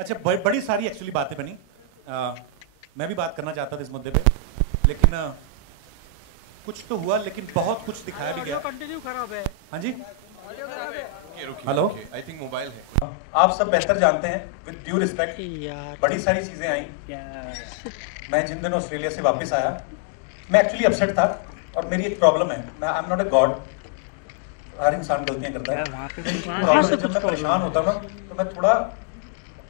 अच्छा, बड़ी सारी एक्चुअली बातें बनी। मैं भी बात करना चाहता था इस मुद्दे पे, लेकिन कुछ तो हुआ, लेकिन बहुत कुछ दिखाया भी गया। कंटिन्यू खराब है। हाँ जी, हेलो, आई थिंक मोबाइल है। आप सब बेहतर जानते हैं, विद ड्यू रिस्पेक्ट, बड़ी सारी चीजें आई। मैं जिन दिनों ऑस्ट्रेलिया से वापस आया, मैं एक्चुअली अपसेट था, और मेरी एक प्रॉब्लम है, मैं I am not a god, हर इंसान गलतियां करता है। प्रॉब्लम है, जब मैं परेशान होता हूँ ना, तो मैं थोड़ा,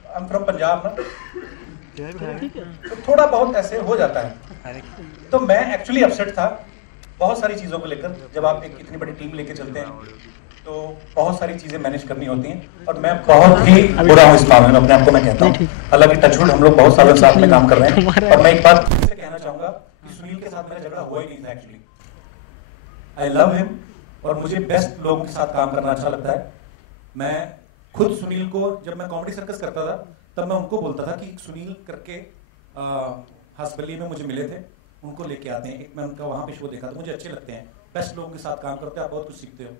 आई एम फ्रॉम पंजाब ना, तो थोड़ा बहुत ऐसे हो जाता है। तो मैं एक्चुअली अपसेट था बहुत सारी चीज़ों को लेकर। जब आप एक इतनी बड़ी टीम लेके चलते हैं तो बहुत सारी चीज़ें मैनेज करनी होती हैं, और मैं बहुत ही बुरा हूँ इस मामले में, अपने आप को मैं कहता हूँ। हालांकि टचवुड हम लोग बहुत सालों साथ में काम कर रहे हैं, और मैं एक बात से कहना चाहूँगा कि सुनील के साथ मेरा झगड़ा हुआ ही नहीं था एक्चुअली। आई लव हिम, और मुझे बेस्ट लोगों के साथ काम करना अच्छा लगता है। मैं खुद सुनील को, जब मैं कॉमेडी सर्कस करता था, तब मैं उनको बोलता था कि सुनील करके हसबली में मुझे मिले थे, उनको लेके आते हैं। एक मैं उनका वहाँ पे शो देखा था, मुझे अच्छे लगते हैं, बेस्ट लोगों के साथ काम करते हैं, आप बहुत कुछ सीखते हो।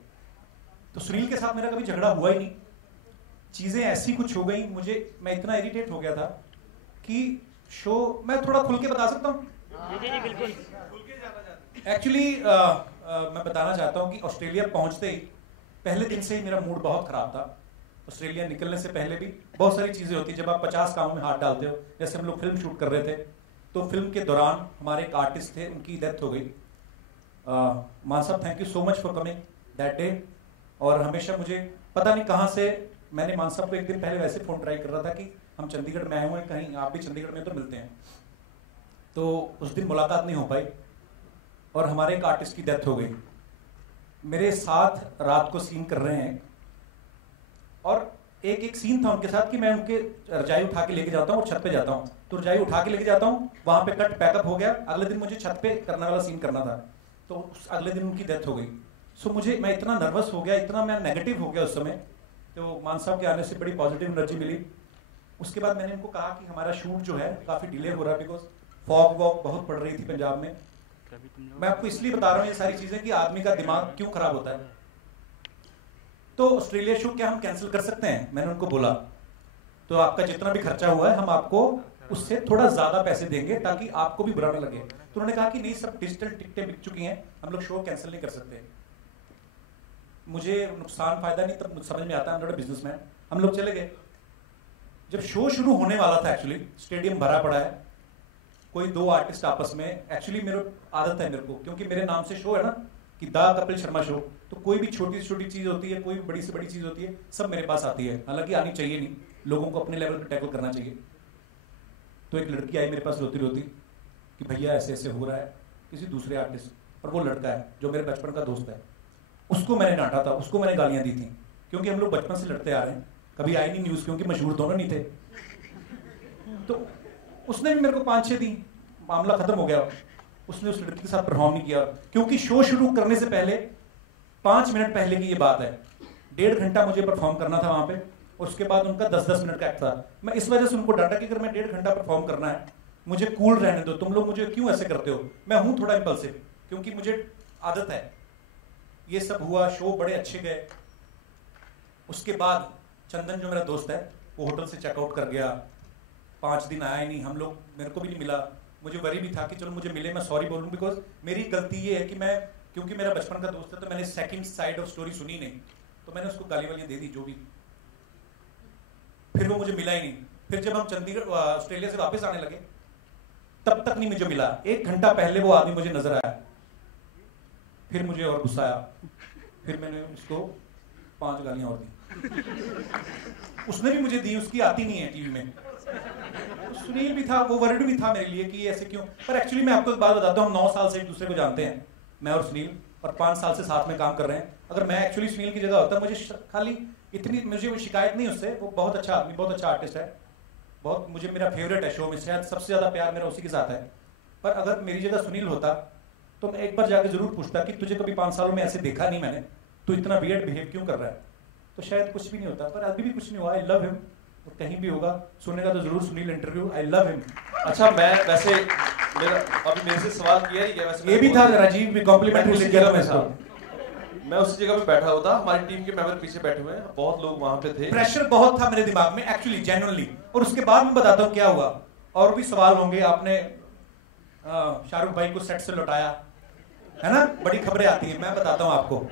तो सुनील के साथ मेरा कभी झगड़ा हुआ ही नहीं। चीज़ें ऐसी कुछ हो गई, मैं इतना इरिटेट हो गया था कि शो, मैं थोड़ा खुल के बता सकता हूँ एक्चुअली। मैं बताना चाहता हूँ कि ऑस्ट्रेलिया पहुँचते ही पहले दिन से ही मेरा मूड बहुत ख़राब था। ऑस्ट्रेलिया निकलने से पहले भी बहुत सारी चीज़ें होती हैं जब आप 50 कामों में हाथ डालते हो। जैसे हम लोग फिल्म शूट कर रहे थे, तो फिल्म के दौरान हमारे एक आर्टिस्ट थे, उनकी डेथ हो गई। मान साहब, thank you so much for coming that day. और हमेशा मुझे पता नहीं कहाँ से, मैंने मान साहब को एक दिन पहले वैसे फ़ोन ट्राई कर रहा था कि हम चंडीगढ़ में आए हुए हैं, कहीं आप भी चंडीगढ़ में तो मिलते हैं। तो उस दिन मुलाकात नहीं हो पाई, और हमारे एक आर्टिस्ट की डेथ हो गई। मेरे साथ रात को सीन कर रहे हैं, और एक सीन था उनके साथ कि मैं उनके रजाई उठा के लेके जाता हूँ और छत पे जाता हूँ। तो रजाई उठा के लेके जाता हूँ, वहाँ पे कट पैकअप हो गया, अगले दिन मुझे छत पे करने वाला सीन करना था, तो अगले दिन उनकी डेथ हो गई। सो मैं इतना नर्वस हो गया, इतना मैं नेगेटिव हो गया उस समय। तो मान साहब के आने से बड़ी पॉजिटिव एनर्जी मिली। उसके बाद मैंने उनको कहा कि हमारा शूट जो है काफ़ी डिले हो रहा है, बिकॉज फॉग वॉग बहुत पड़ रही थी पंजाब में। मैं आपको इसलिए बता रहा हूँ ये सारी चीज़ें कि आदमी का दिमाग क्यों खराब होता है। तो ऑस्ट्रेलिया शो क्या हम कैंसिल कर सकते हैं? मैंने उनको बोला, तो आपका जितना भी खर्चा हुआ है हम आपको उससे थोड़ा ज्यादा पैसे देंगे ताकि आपको भी बुरा ना लगे। तो उन्होंने कहा कि नहीं, सब डिजिटल टिकटें बिक चुकी हैं, हम लोग शो कैंसिल नहीं कर सकते। मुझे नुकसान फायदा नहीं तब समझ में आता है, नॉट अ बिजनेसमैन। हम लोग चले गए। जब शो शुरू होने वाला था, एक्चुअली स्टेडियम भरा पड़ा है, कोई दो आर्टिस्ट आपस में, एक्चुअली मेरे आदत है, मेरे को, क्योंकि मेरे नाम से शो है ना कि द कपिल शर्मा शो, तो कोई भी छोटी से छोटी चीज़ होती है, कोई भी बड़ी से बड़ी चीज़ होती है, सब मेरे पास आती है। हालांकि आनी चाहिए नहीं, लोगों को अपने लेवल पे टैकल करना चाहिए। तो एक लड़की आई मेरे पास रोती रोती कि भैया ऐसे ऐसे हो रहा है, किसी दूसरे आर्टिस्ट, और वो लड़का है जो मेरे बचपन का दोस्त है, उसको मैंने डांटा था, उसको मैंने गालियाँ दी थी, क्योंकि हम लोग बचपन से लड़ते आ रहे हैं, कभी आई नहीं न्यूज़, क्योंकि मशहूर दोनों नहीं थे। तो उसने भी मेरे को 5-6 दी, मामला खत्म हो गया। उसने उस लड़की के साथ परफॉर्म नहीं किया, क्योंकि शो शुरू करने से पहले 5 मिनट पहले की ये बात है, 1.5 घंटा मुझे परफॉर्म करना था वहां पे, उसके बाद उनका 10-10 मिनट का एक्ट था। मैं इस वजह से उनको डांटा कि अगर मैं 1.5 घंटा परफॉर्म करना है, मुझे कूल रहने दो, तुम लोग मुझे क्यों ऐसे करते हो। मैं हूं थोड़ा इंपल्सिव, क्योंकि मुझे आदत है। ये सब हुआ, शो बड़े अच्छे गए। उसके बाद चंदन जो मेरा दोस्त है, वो होटल से चेकआउट कर गया, 5 दिन आया ही नहीं। हम लोग, मेरे को भी नहीं मिला, मुझे वरी भी था कि चलो मुझे मिले, मैं सॉरी बोलूं, बिकॉज मेरी गलती ये है कि मैं, क्योंकि मेरा बचपन का दोस्त है, तो मैंने सेकंड साइड ऑफ स्टोरी सुनी नहीं, तो मैंने उसको गाली वालियां दे दी जो भी। फिर वो मुझे मिला ही नहीं। फिर जब हम चंडीगढ़ ऑस्ट्रेलिया से वापस आने लगे, तब तक नहीं मुझे मिला। 1 घंटा पहले वो आदमी मुझे नजर आया, फिर मुझे और गुस्सा आया, फिर मैंने उसको 5 गालियां और दी। उसने भी मुझे दी, उसकी आती नहीं है टीवी में। सुनील भी था, वो वर्ड भी था मेरे लिए कि ऐसे क्यों। पर एक्चुअली मैं आपको एक बात बताता हूँ, हम 9 साल से एक दूसरे को जानते हैं, मैं और सुनील, और 5 साल से साथ में काम कर रहे हैं। अगर मैं एक्चुअली सुनील की जगह होता, मुझे वो शिकायत नहीं उससे, वो बहुत अच्छा आदमी, बहुत अच्छा आर्टिस्ट है, बहुत, मुझे, मेरा फेवरेट है शो में, शायद सबसे ज्यादा प्यार मेरा उसी के साथ है। पर अगर मेरी जगह सुनील होता, तो मैं एक बार जाके जरूर पूछता कि तुझे कभी 5 सालों में ऐसे देखा नहीं मैंने, तू इतना वियर्ड बिहेव क्यों कर रहा है। तो शायद कुछ भी नहीं होता, पर अभी भी कुछ नहीं हुआ। आई लव हिम, और कहीं भी होगा सुनेगा तो जरूर Sunil interview. I love him. अच्छा, मैं वैसे अभी मेरे से सवाल किया ही गया, वैसे ये भी था, राजीव भी कॉम्प्लीमेंट ले गया मेरे साथ। मैं उसी जगह पे बैठा होता, हमारी टीम के मेंबर पीछे बैठे हुए हैं, बहुत लोग वहां पे थे। प्रेशर बहुत था मेरे दिमाग में एक्चुअली, जेन्युइनली। और उसके बाद मैं बताता हूँ क्या हुआ। और भी सवाल होंगे, आपने शाहरुख भाई को सेट से लौटाया है ना, बड़ी खबरें आती हैं। मैं बताता हूँ आपको,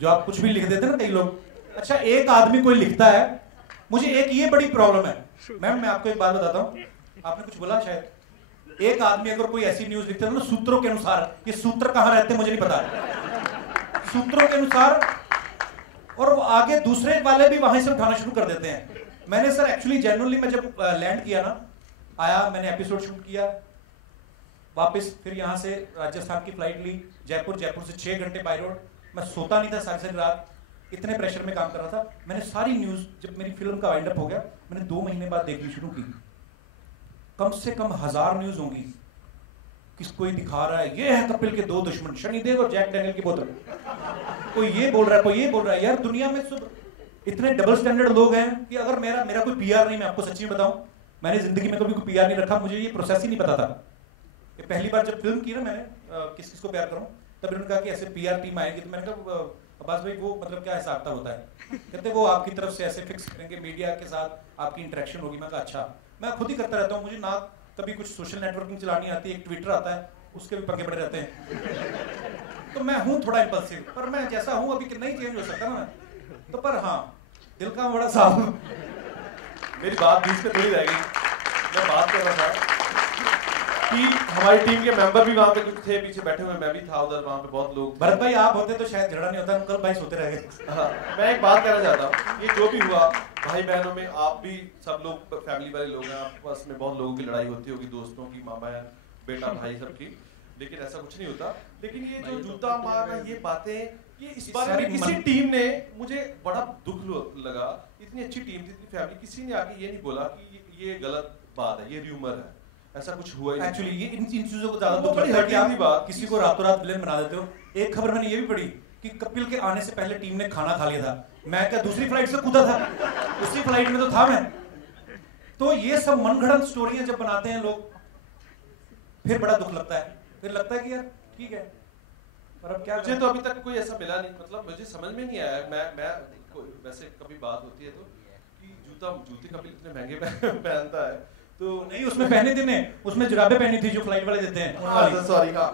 जो आप कुछ भी लिख देते हैं ना कई लोग। अच्छा, एक आदमी कोई लिखता है, मुझे एक ये बड़ी प्रॉब्लम है मैम, मैं आपको एक बात बताता हूँ, आपने कुछ बोला शायद। एक आदमी अगर कोई ऐसी न्यूज लिखता है ना सूत्रों के अनुसार, ये सूत्र कहां रहते हैं मुझे नहीं पता, सूत्रों के अनुसार, और वो आगे दूसरे वाले भी वहां से उठाना शुरू कर देते हैं। मैंने सर एक्चुअली जेन्युइनली, मैं जब लैंड किया ना, आया, मैंने एपिसोड शूट किया, वापस फिर यहाँ से राजस्थान की फ्लाइट ली, जयपुर से 6 घंटे बाय रोड। मैं सोता नहीं था सारी रात, इतने प्रेशर में काम कर रहा था। मैंने सारी न्यूज, जब मेरी फिल्म का वाइंड अप हो गया, मैंने 2 महीने बाद देखनी शुरू की। कम से कम 1000 न्यूज होंगी, किस कोई दिखा रहा है ये है कपिल के 2 दुश्मन, शनिदेव और जैक डैनियल की बोतल, कोई ये बोल रहा है, कोई ये बोल रहा है। यार दुनिया में सब इतने डबल स्टैंडर्ड लोग हैं कि अगर मेरा कोई पीआर नहीं, मैं आपको सच्ची में बताऊं, मैंने जिंदगी में कभी कोई पीआर नहीं रखा, मुझे ये प्रोसेस ही नहीं पता था। कि पहली बार जब फिल्म की ना मैंने, किस को प्यार करूं, तब उन्होंने कहा कि ऐसे पीआर टीम आएगी, तो मैंने कहा अब्बास भाई वो मतलब क्या हिसाब किताब होता है? कहते वो आपकी तरफ से ऐसे फिक्स करेंगे, मीडिया के साथ आपकी इंटरेक्शन होगी। मैं कहा अच्छा, मैं खुद ही करता रहता हूँ, मुझे ना कभी कुछ सोशल नेटवर्किंग चलानी आती है, एक ट्विटर आता है उसके भी पंगे पड़े रहते हैं। तो मैं हूँ थोड़ा इंपल्सिव, पर मैं जैसा हूँ अभी नहीं चेंज हो सकता ना। तो पर हाँ, दिल का बड़ा साफ। मेरी बात बीच में थोड़ी रह गई, मैं बात कर रहा था कि हमारी टीम के मेंबर भी वहाँ पे कुछ थे, पीछे बैठे हुए, मैं भी था उधर, वहाँ पे बहुत लोग। भरत भाई आप होते तो शायद झगड़ा नहीं होता, अंकल भाई सोते रह गए। हाँ, मैं एक बात कहना चाहता हूँ, ये जो भी हुआ भाई बहनों में, आप भी सब लोग फैमिली वाले लोग हैं, आपस में बहुत लोगों की लड़ाई होती होगी, दोस्तों की, माँ बहन, बेटा भाई सबकी, लेकिन ऐसा कुछ नहीं होता। लेकिन ये जो जूता मारना, ये बातें, ये इस बारे में किसी टीम ने, मुझे बड़ा दुख लगा, इतनी अच्छी टीम थी, इतनी फैमिली, किसी ने आके ये नहीं बोला कि ये गलत बात है, ये र्यूमर है, ऐसा कुछ हुआ ही। एक्चुअली ये इन चीजों को ज्यादा दुख लगता है कि आप बात किसी को रातों रात विलेन बना देते हो। एक खबर मैंने ये भी पढ़ी कि कपिल के आने से पहले टीम ने खाना खा लिया था। मैं क्या दूसरी फ्लाइट से कूदा था? उसी फ्लाइट में तो था मैं। तो ये सब मनगढ़ंत स्टोरियां जब बनाते हैं लोग, फिर बड़ा दुख लगता है, फिर लगता है कि यार ठीक है, पर अब क्या। मुझे तो अभी तक कोई ऐसा मिला नहीं, मतलब मुझे समझ में नहीं आया। मैं वैसे कभी बात होती है तो कि जूते कपिल इतने महंगे पहनता है, तो नहीं उसमें पहने थे, उसमें जुराबे पहनी थी जो फ्लाइट वाले देते हैं। सॉरी, हाँ,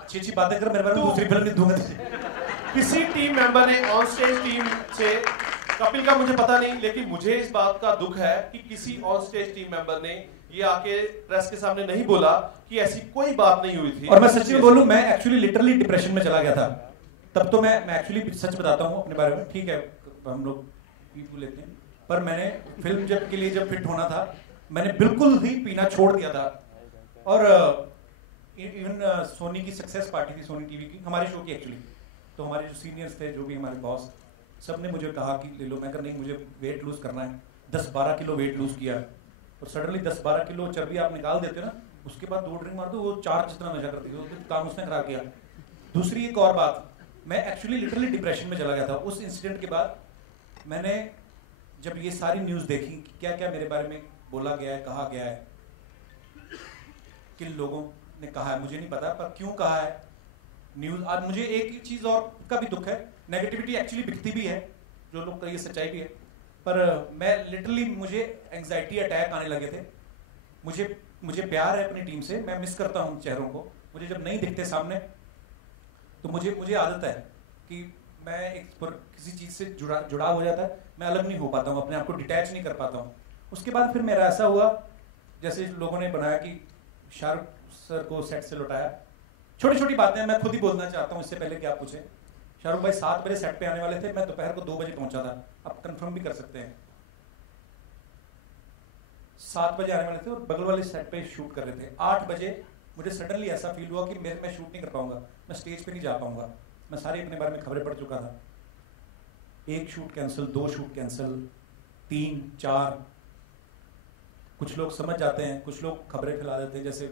अच्छी बातें कर, मेरे बारे में दूसरी फिल्म नहीं दूंगा। किसी टीम मेंबर ने ऑन स्टेज टीम से, कपिल का मुझे पता नहीं, लेकिन मुझे इस बात का दुख है कि किसी ऑन स्टेज टीम मेंबर ने ये आके प्रेस के सामने नहीं बोला कि ऐसी कोई बात नहीं हुई थी। और मैं सच्ची में बोलूं, मैं एक्चुअली लिटरली डिप्रेशन में चला गया था तब। तो मैं एक्चुअली सच बताता हूँ अपने बारे में, ठीक है हम लोग पीपू लेते हैं, पर मैंने फिल्म के लिए जब फिट होना था, मैंने बिल्कुल ही पीना छोड़ दिया था। और इवन सोनी की सक्सेस पार्टी थी, सोनी टीवी की, हमारे शो की एक्चुअली, तो हमारे जो सीनियर्स थे, जो भी हमारे बॉस, सब ने मुझे कहा कि ले लो। मैं कहा नहीं, मुझे वेट लूज करना है। 10-12 किलो वेट लूज किया, और सडनली 10-12 किलो चर्बी आप निकाल देते ना, उसके बाद 2 ड्रिंक मार दो, वो 4 जितना नशा करती है, काम उसने खराब किया। दूसरी एक और बात, मैं एक्चुअली लिटरली डिप्रेशन में चला गया था उस इंसिडेंट के बाद। मैंने जब ये सारी न्यूज़ देखी कि क्या क्या मेरे बारे में बोला गया है, कहा गया है, किन लोगों ने कहा है मुझे नहीं पता, पर क्यों कहा है न्यूज़। आज मुझे एक चीज़ और का भी दुख है, नेगेटिविटी एक्चुअली बिकती भी है, जो लोग ये सच्चाई भी है, पर मैं लिटरली, मुझे एंग्जाइटी अटैक आने लगे थे। मुझे प्यार है अपनी टीम से, मैं मिस करता हूँ चेहरों को, मुझे जब नहीं दिखते सामने तो मुझे आदत है कि मैं एक किसी चीज़ से जुड़ाव हो जाता है, मैं अलग नहीं हो पाता हूँ, अपने आप को डिटैच नहीं कर पाता हूँ। उसके बाद फिर मेरा ऐसा हुआ, जैसे लोगों ने बनाया कि शाहरुख सर को सेट से लौटाया। छोटी छोटी बातें मैं खुद ही बोलना चाहता हूँ इससे पहले कि आप पूछें। शाहरुख भाई 7 बजे सेट पे आने वाले थे, मैं दोपहर को 2 बजे पहुंचा था, आप कंफर्म भी कर सकते हैं। 7 बजे आने वाले थे और बगल वाले सेट पे शूट कर रहे थे। 8 बजे मुझे सडनली ऐसा फील हुआ कि मैं शूट नहीं कर पाऊंगा, मैं स्टेज पे नहीं जा पाऊंगा। मैं सारी अपने बारे में खबरें पढ़ चुका था, 1 शूट कैंसिल, 2 शूट कैंसिल, 3, 4। कुछ लोग समझ जाते हैं, कुछ लोग खबरें फैला देते हैं। जैसे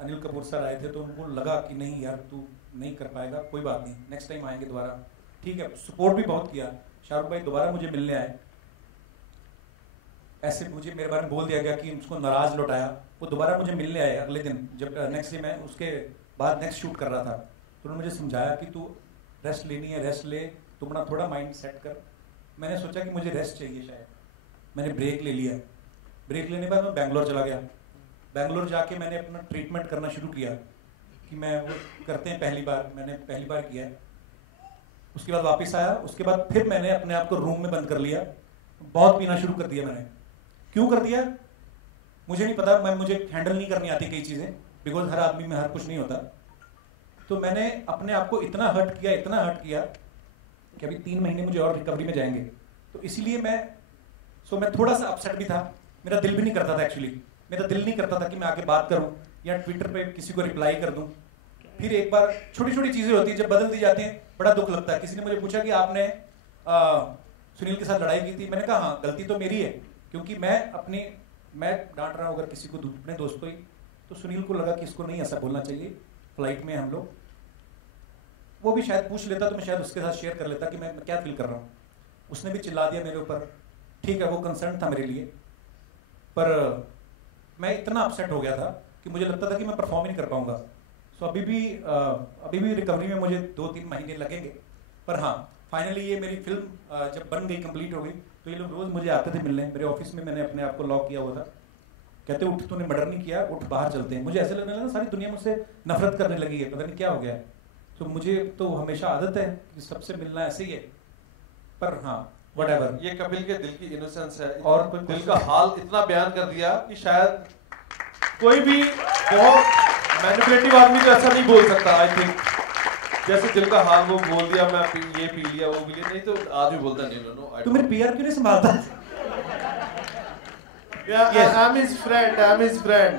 अनिल कपूर सर आए थे तो उनको लगा कि नहीं यार तू नहीं कर पाएगा, कोई बात नहीं, नेक्स्ट टाइम आएंगे दोबारा, ठीक है। सपोर्ट भी बहुत किया। शाहरुख भाई दोबारा मुझे मिलने आए, ऐसे मुझे मेरे बारे में बोल दिया गया कि उसको नाराज लौटाया। वो दोबारा मुझे मिलने आए अगले दिन, जब नेक्स्ट डे मैं उसके बाद नेक्स्ट शूट कर रहा था, तो उन्होंने मुझे समझाया कि तू रेस्ट लेनी है, रेस्ट ले, तू अपना थोड़ा माइंड सेट कर। मैंने सोचा कि मुझे रेस्ट चाहिए, शायद मैंने ब्रेक ले लिया। ब्रेक लेने के बाद मैं बैंगलोर चला गया। बैंगलोर जाके मैंने अपना ट्रीटमेंट करना शुरू किया कि मैं वो करते हैं मैंने पहली बार किया है। उसके बाद वापस आया, उसके बाद फिर मैंने अपने आप को रूम में बंद कर लिया, बहुत पीना शुरू कर दिया मैंने। क्यों कर दिया मुझे नहीं पता, मुझे हैंडल नहीं करनी आती कई चीज़ें, बिकॉज हर आदमी में हर कुछ नहीं होता। तो मैंने अपने आप को इतना हर्ट किया कि अभी 3 महीने मुझे और रिकवरी में जाएंगे। तो इसलिए मैं थोड़ा सा अपसेट भी था, मेरा दिल भी नहीं करता था एक्चुअली, मेरा दिल नहीं करता था कि मैं आके बात करूं या ट्विटर पे किसी को रिप्लाई कर दूं। फिर एक बार छोटी छोटी चीज़ें होती हैं जब बदल दी जाती हैं, बड़ा दुख लगता है। किसी ने मुझे पूछा कि आपने सुनील के साथ लड़ाई की थी, मैंने कहा हाँ, गलती तो मेरी है, क्योंकि मैं डांट रहा हूँ अगर किसी को, अपने दोस्त को ही, तो सुनील को लगा कि इसको नहीं ऐसा बोलना चाहिए। फ्लाइट में हम लोग, वो भी शायद पूछ लेता तो मैं शायद उसके साथ शेयर कर लेता कि मैं क्या फील कर रहा हूँ। उसने भी चिल्ला दिया मेरे ऊपर, ठीक है वो कंसर्न था मेरे लिए, पर मैं इतना अपसेट हो गया था कि मुझे लगता था कि मैं परफॉर्म ही नहीं कर पाऊंगा। सो अभी भी रिकवरी में मुझे 2-3 महीने लगेंगे, पर हाँ फाइनली ये मेरी फिल्म जब बन गई, कंप्लीट हो गई, तो ये लोग रोज मुझे आते थे मिलने। मेरे ऑफिस में मैंने अपने आप को लॉक किया हुआ था, कहते उठ, तूने मर्डर नहीं किया, उठ बाहर चलते हैं। मुझे ऐसे लगने लगा सारी दुनिया मुझसे नफरत करने लगी है, पता नहीं क्या हो गया है। तो मुझे तो हमेशा आदत है कि सबसे मिलना ऐसे ही है, पर हाँ व्हाटएवर। ये कपिल के दिल की इनोसेंस है, और दिल का हाल इतना बयान कर दिया कि शायद कोई भी बहुत मैनिपुलेटिव आदमी तो ऐसा नहीं बोल सकता। आई थिंक जैसे दिल का हाल वो बोल दिया, मैं ये पी लिया वो पी लिया, नहीं तो आज भी बोलता नहीं। नो तू मेरे पीआर क्यों नहीं संभालता? Yeah, yes. I'm his friend.